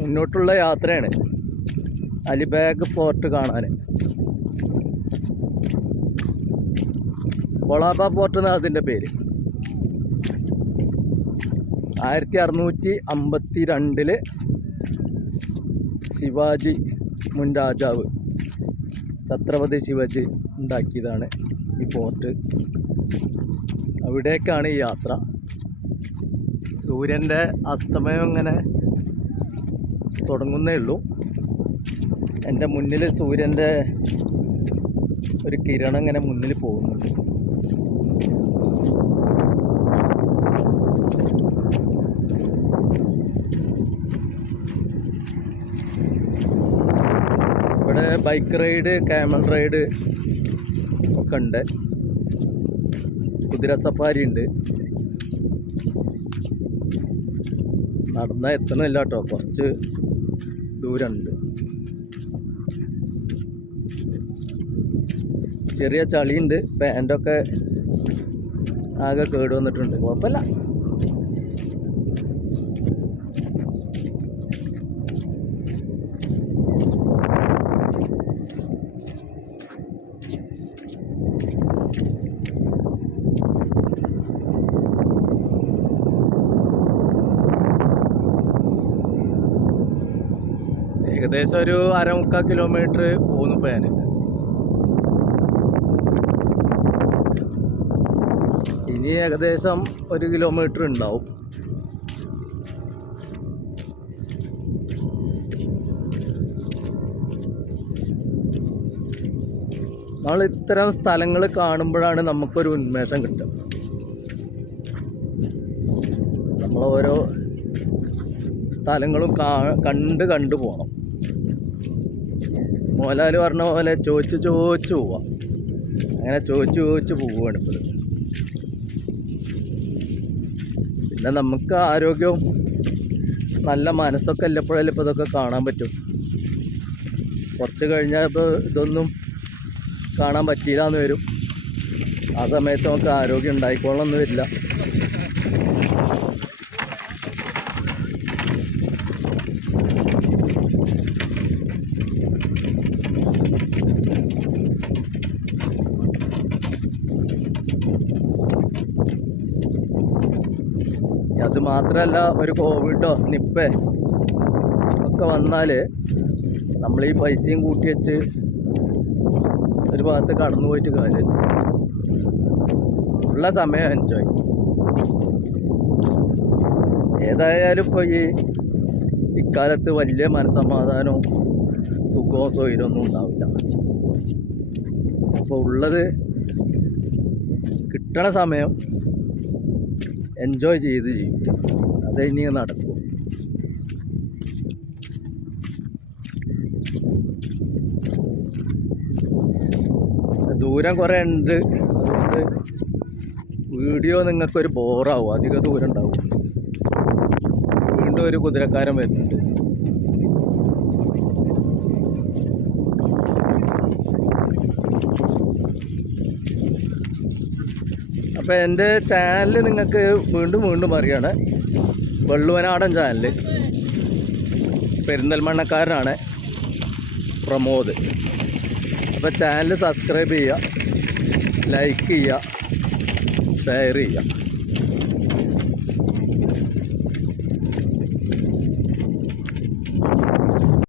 മുന്നോട്ടുള്ള യാത്രയാണ് അലിബാഗ് ഫോർട്ട് കാണാൻ. കൊളാബ ഫോർട്ട് എന്നാണ് അതിൻ്റെ പേര്. 1652 ശിവാജി മുൻ രാജാവ് ഛത്രപതി ശിവാജി ഉണ്ടാക്കിയതാണ് ഈ ഫോർട്ട്. അവിടേക്കാണ് ഈ യാത്ര. സൂര്യൻ്റെ അസ്തമയം ഇങ്ങനെ തുടങ്ങുന്നേ ഉള്ളൂ. എൻ്റെ മുന്നിൽ സൂര്യൻ്റെ ഒരു കിരണം ഇങ്ങനെ മുന്നിൽ പോകുന്നുണ്ട്. ഇവിടെ ബൈക്ക് റൈഡ്, ക്യാമൽ റൈഡ് ഒക്കെ ഉണ്ട്. കുതിര സഫാരി ഉണ്ട്. നടന്നാൽ എത്തണില്ല കേട്ടോ, കുറച്ച് ദൂരമുണ്ട്. ചെറിയ ചളിയുണ്ട്. പാൻറ്റൊക്കെ ആകെ കേട് വന്നിട്ടുണ്ട്. കുഴപ്പമില്ല. ഏകദേശം ഒരു 1/4 കിലോമീറ്റർ പോകുന്നു ഇപ്പോൾ ഞാൻ. ഇനി ഏകദേശം 1 കിലോമീറ്റർ ഉണ്ടാവും. നമ്മൾ ഇത്തരം സ്ഥലങ്ങൾ കാണുമ്പോഴാണ് നമുക്കൊരു ഉന്മേഷം കിട്ടുക. നമ്മൾ ഓരോ സ്ഥലങ്ങളും കണ്ടു പോകണം. മോഹൻലാൽ പറഞ്ഞ പോലെ ചോദിച്ചു പോവാം. അങ്ങനെ ചോദിച്ചു പോവുകയാണ് ഇപ്പോൾ. പിന്നെ നമുക്ക് ആരോഗ്യവും നല്ല മനസ്സൊക്കെ എല്ലപ്പോഴല്ലേ ഇപ്പോൾ ഇതൊക്കെ കാണാൻ പറ്റും. കുറച്ച് കഴിഞ്ഞാൽ ഇപ്പോൾ ഇതൊന്നും കാണാൻ പറ്റിയില്ല എന്ന് വരും. ആ സമയത്ത് നമുക്ക് ആരോഗ്യം ഉണ്ടായിക്കോളണമെന്ന് വരില്ല. അത് മാത്രമല്ല, ഒരു കോവിഡോ നിപ്പ ഒക്കെ വന്നാൽ നമ്മൾ ഈ പൈസയും കൂട്ടി വെച്ച് ഒരു ഭാഗത്ത് കടന്നു പോയിട്ട് കാര്യമില്ല. ഉള്ള സമയം എൻജോയ്. ഏതായാലും ഇപ്പോൾ ഇക്കാലത്ത് വലിയ മനസ്സമാധാനവും സുഖവും സ്വൈരമൊന്നും ഉണ്ടാവില്ല. അപ്പോൾ ഉള്ളത് കിട്ടണ സമയം എൻജോയ് ചെയ്ത് ജീവിക്കും. അത് ഇനി നടക്കും. ദൂരം കുറേ ഉണ്ട്. അതുകൊണ്ട് വീഡിയോ നിങ്ങൾക്കൊരു ബോറാവും. അധികം ദൂരം ഉണ്ടാവും. വീണ്ടും ഒരു കുതിരക്കാരൻ വരുന്നുണ്ട്. അപ്പോൾ എൻ്റെ ചാനൽ നിങ്ങൾക്ക് വീണ്ടും അറിയാണ്. വെള്ളുവനാടൻ ചാനൽ. പെരിന്തൽമണ്ണക്കാരനാണ് പ്രമോദ്. അപ്പോൾ ചാനൽ സബ്സ്ക്രൈബ് ചെയ്യുക, ലൈക്ക് ചെയ്യുക, ഷെയർ ചെയ്യുക.